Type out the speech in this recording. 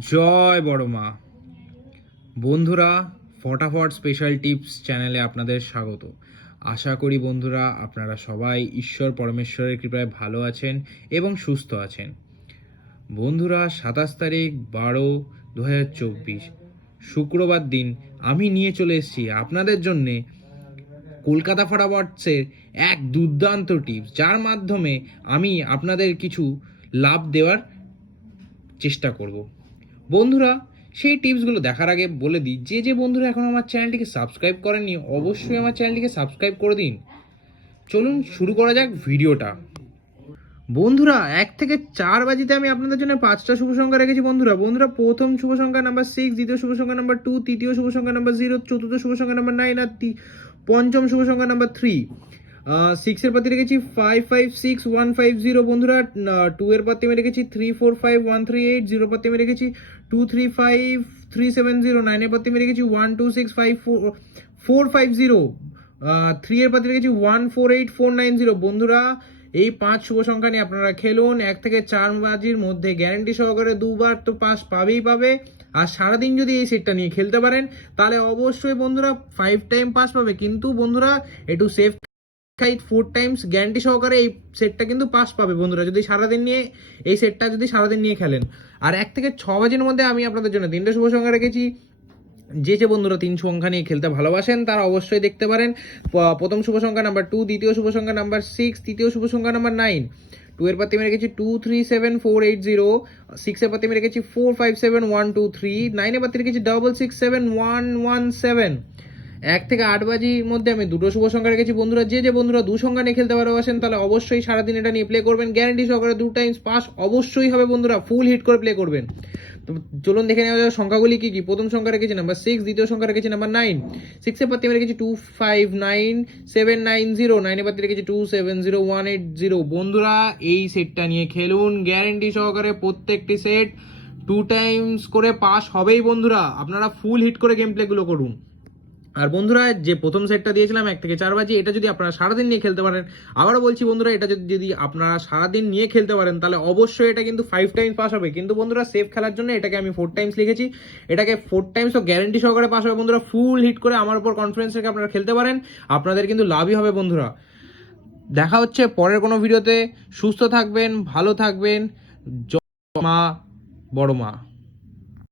জয় বড় মা। বন্ধুরা, ফটাফট স্পেশাল টিপস চ্যানেলে আপনাদের স্বাগত। আশা করি বন্ধুরা আপনারা সবাই ঈশ্বর পরমেশ্বরের কৃপায় ভালো আছেন এবং সুস্থ আছেন। বন্ধুরা, 27/12/2024 শুক্রবার দিন আমি নিয়ে চলে এসেছি আপনাদের জন্যে কলকাতা ফটাফটসের এক দুর্দান্ত টিপস, যার মাধ্যমে আমি আপনাদের কিছু লাভ দেওয়ার চেষ্টা করব। বন্ধুরা, সেই টিপসগুলো দেখার আগে বলে দিই, যে বন্ধুরা এখন আমার চ্যানেলটিকে সাবস্ক্রাইব করেননি অবশ্যই আমার চ্যানেলটিকে সাবস্ক্রাইব করে দিন। চলুন শুরু করা যাক ভিডিওটা। বন্ধুরা, 1 থেকে 4 বাজিতে আমি আপনাদের জন্য 5টা শুভ সংখ্যা রেখেছি। বন্ধুরা, প্রথম শুভ সংখ্যা নাম্বার 6, দ্বিতীয় শুভ সংখ্যা নাম্বার 2, তৃতীয় শুভ সংখ্যা নাম্বার 0, চতুর্থ শুভ সংখ্যা নাম্বার 9 আর পঞ্চম শুভ সংখ্যা নাম্বার 3। 6 এর পাতি রেখেছি 556 150। বন্ধুরা, 2 এর পাতি আমি রেখেছি 345 138। 0 পাতি আমি রেখেছি 235 370। 9 এর পাতি আমি রেখেছি 126 450। 3 এর পাতি রেখেছি 148 490। বন্ধুরা, এই 5 শুভ সংখ্যা নিয়ে আপনারা খেলুন। 1 থেকে 4 বাজির মধ্যে গ্যারান্টি সহকারে দুবার তো পাস পাবে। আর সারাদিন যদি এই সেটটা নিয়ে খেলতে পারেন তাহলে অবশ্যই বন্ধুরা 5 টাইম পাস পাবে। কিন্তু বন্ধুরা, একটু সেফ 4 টাইমস গ্যারান্টি সহকারে এই সেটটা কিন্তু পাস পাবে বন্ধুরা, যদি সারাদিন নিয়ে এই সেটটা সারাদিন নিয়ে খেলেন। আর 1 থেকে 6 বাজির মধ্যে আমি আপনাদের জন্য 3টে শুভ সংখ্যা রেখেছি। যে বন্ধুরা 3 সংখ্যা নিয়ে খেলতে ভালোবাসেন তারা অবশ্যই দেখতে পারেন। প্রথম শুভ সংখ্যা নাম্বার 2, দ্বিতীয় শুভ সংখ্যা নাম্বার 6, তৃতীয় শুভ সংখ্যা নাম্বার 9। 2 এর পাতি আমি রেখেছি 237 480। 6 এর পাতি আমি রেখেছি 457 123। 9 এর পাতি রেখেছি 667 117। 1 থেকে 8 বাজির মধ্যে আমি 2টো শুভ সংখ্যা রেখেছি। বন্ধুরা, যে বন্ধুরা 2 সংখ্যা নিয়ে খেলতে ভালোবাসেন তাহলে অবশ্যই সারাদিন এটা নিয়ে প্লে করবেন। গ্যারান্টি সহকারে 2 টাইমস পাস অবশ্যই হবে বন্ধুরা, ফুল হিট করে প্লে করবেন। তো চলুন দেখে নেওয়া যাক সংখ্যাগুলি কি কি। প্রথম সংখ্যা রেখেছি নাম্বার 6, দ্বিতীয় সংখ্যা রেখেছি নাম্বার 9। 6 এর পাতি আমি রেখেছি 259 790। 9 এর পাতি রেখেছি 270 180। বন্ধুরা, এই সেটটা নিয়ে খেলুন। গ্যারান্টি সহকারে প্রত্যেকটি সেট 2 টাইমস করে পাস হবেই বন্ধুরা। আপনারা ফুল হিট করে গেম প্লেগুলো করুন। আর বন্ধুরা, যে প্রথম সেটটা দিয়েছিলাম 1 থেকে 4 বাজি, এটা যদি আপনারা সারাদিন নিয়ে খেলতে পারেন, আবারও বলছি বন্ধুরা, এটা যদি আপনারা সারাদিন নিয়ে খেলতে পারেন তাহলে অবশ্যই এটা কিন্তু 5 টাইমস পাস হবে। কিন্তু বন্ধুরা, সেফ খেলার জন্য এটাকে আমি 4 টাইমস লিখেছি। এটাকে 4 টাইমস গ্যারান্টি সহকারে পাস হবে বন্ধুরা। ফুল হিট করে আমার উপর কনফিডেন্স রেখে আপনারা খেলতে পারেন, আপনাদের কিন্তু লাভই হবে বন্ধুরা। দেখা হচ্ছে পরের কোনো ভিডিওতে। সুস্থ থাকবেন, ভালো থাকবেন। জয় মা, বড় মা।